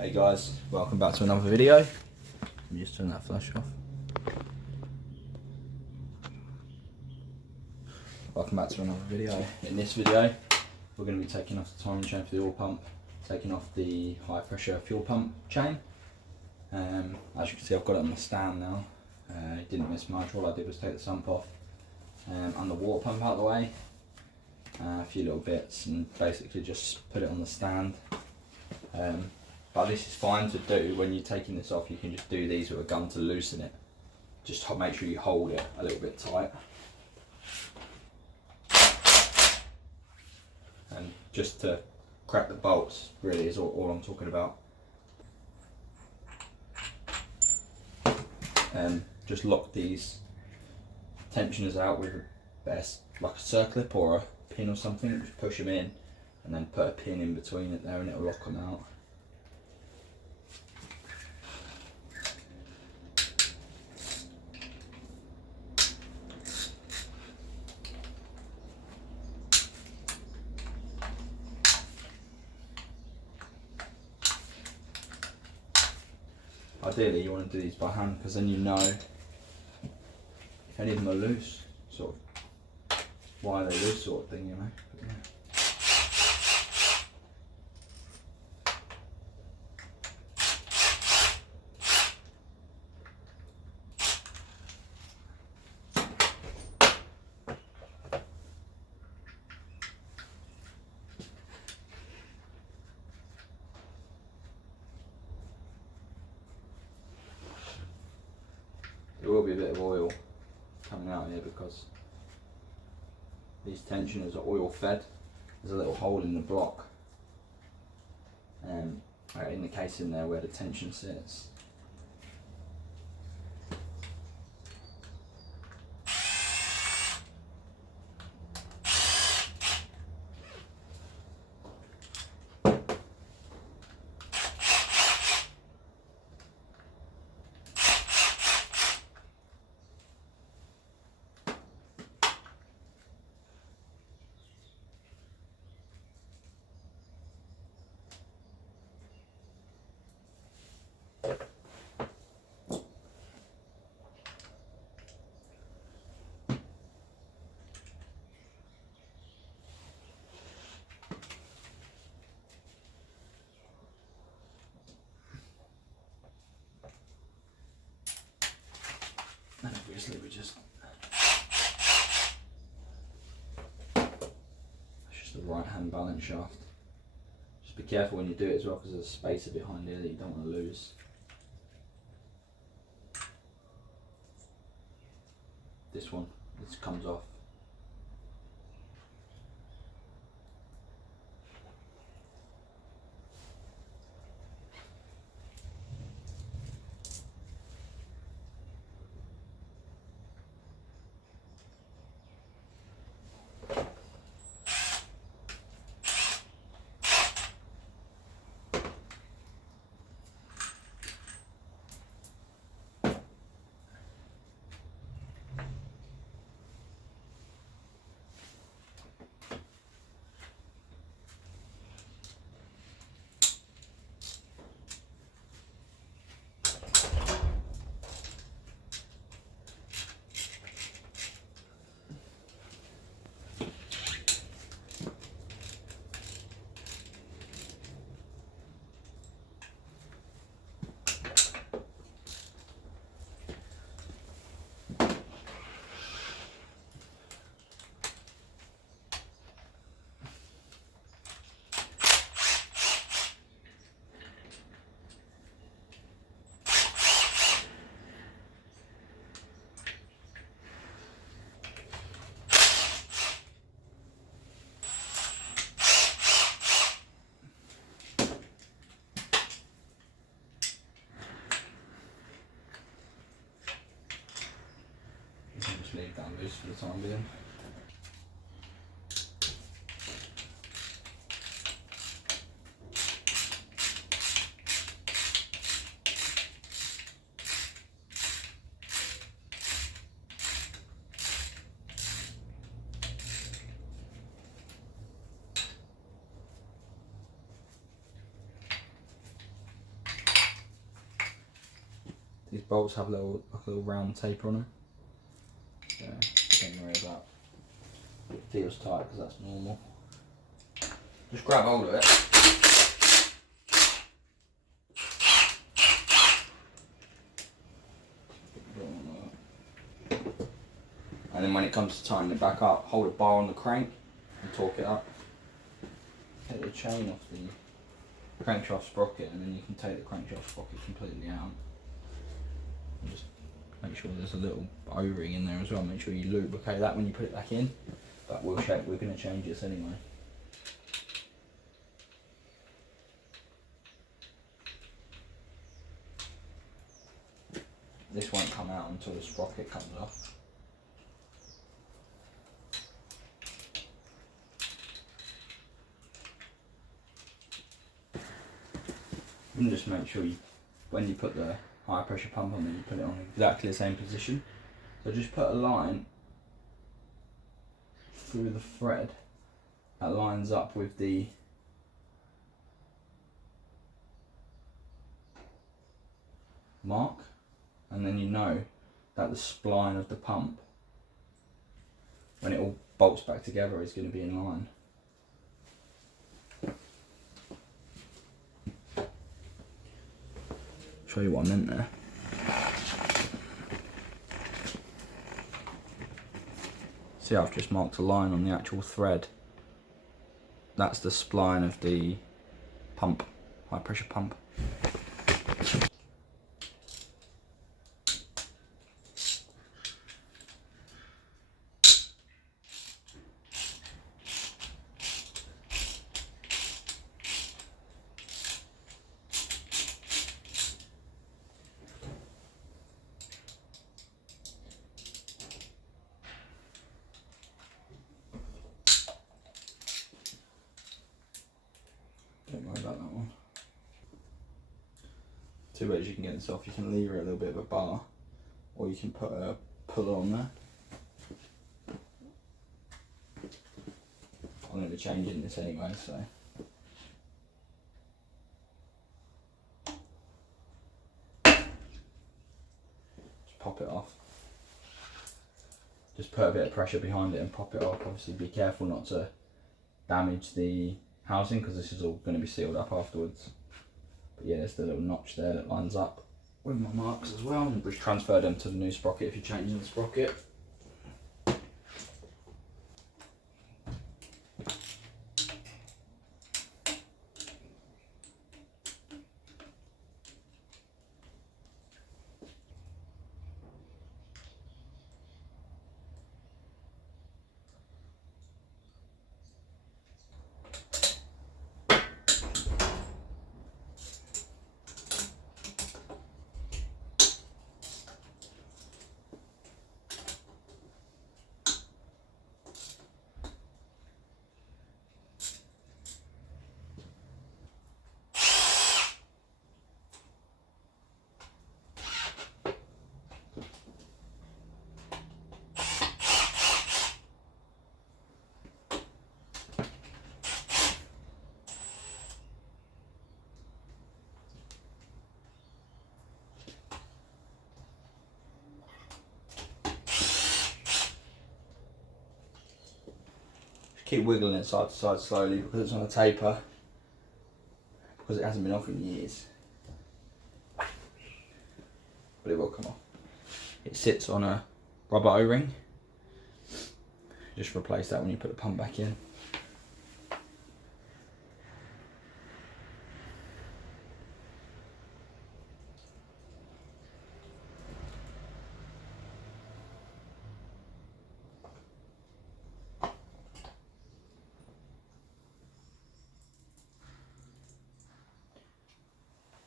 Hey guys, welcome back to another video. Let me just turn that flash off. Welcome back to another video. In this video, we're going to be taking off the timing chain for the oil pump, taking off the high pressure fuel pump chain. As you can see, I've got it on the stand now. It didn't miss much. All I did was take the sump off and the water pump out of the way. A few little bits and basically just put it on the stand. But this is fine to do. When you're taking this off, you can just do these with a gun to loosen it. Just make sure you hold it a little bit tight. And just to crack the bolts really is all I'm talking about. And just lock these tensioners out with like a circlip or a pin or something. Just push them in and then put a pin in between it there and it'll lock them out. Ideally you want to do these by hand because then you know if any of them are loose, sort of why they're loose sort of thing, you know. But yeah. There will be a bit of oil coming out here because these tensioners are oil fed. There's a little hole in the block in the casing there where the tension sits. And obviously we just, that's just the right hand balance shaft. Just be careful when you do it as well because there's a spacer behind here that you don't want to lose. This comes off. Just leave that loose for the time being. These bolts have like a little round taper on them. So don't worry about if it feels tight because that's normal. Just grab hold of it. And then when it comes to tightening it back up, hold a bar on the crank and torque it up. Take the chain off the crankshaft sprocket, and then you can take the crankshaft sprocket completely out. And just make sure there's a little O-ring in there as well. Make sure you lubricate that when you put it back in. But we're going to change this anyway. This won't come out until the sprocket comes off. And just make sure when you put the high pressure pump on, you put it on exactly the same position. So just put a line through the thread that lines up with the mark, and then you know that the spline of the pump, when it all bolts back together, is going to be in line. Show you what I meant there. See, I've just marked a line on the actual thread. That's the spline of the pump, high pressure pump. Don't worry about that one. Two ways you can get this off. You can lever a little bit of a bar, or you can put a puller on there. I'm going to be changing this anyway, so. Just pop it off. Just put a bit of pressure behind it and pop it off. Obviously be careful not to damage the housing because this is all going to be sealed up afterwards. But yeah, there's the little notch there that lines up with my marks as well, and just transfer them to the new sprocket if you're changing the sprocket. Keep wiggling it side to side slowly because it's on a taper, because it hasn't been off in years. But it will come off. It sits on a rubber O-ring. Just replace that when you put the pump back in.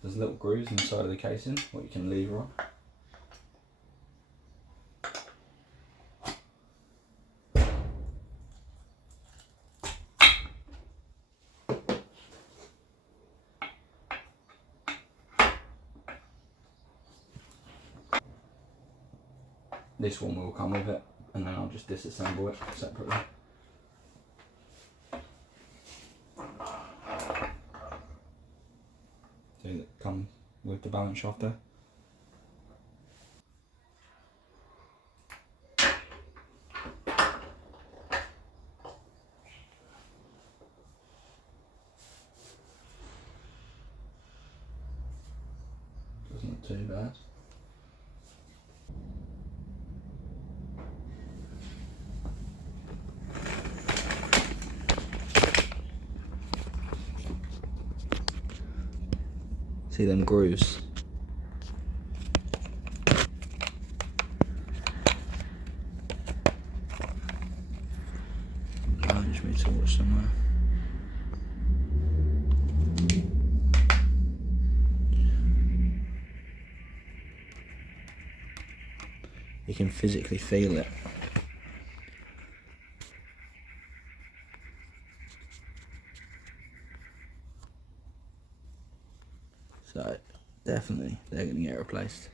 There's little grooves inside of the casing, what you can lever on. This one will come with it, and then I'll just disassemble it separately. So that come with the balance shaft there. not too bad. See them grooves? Challenge me towards somewhere. You can physically feel it. So definitely they're going to get replaced.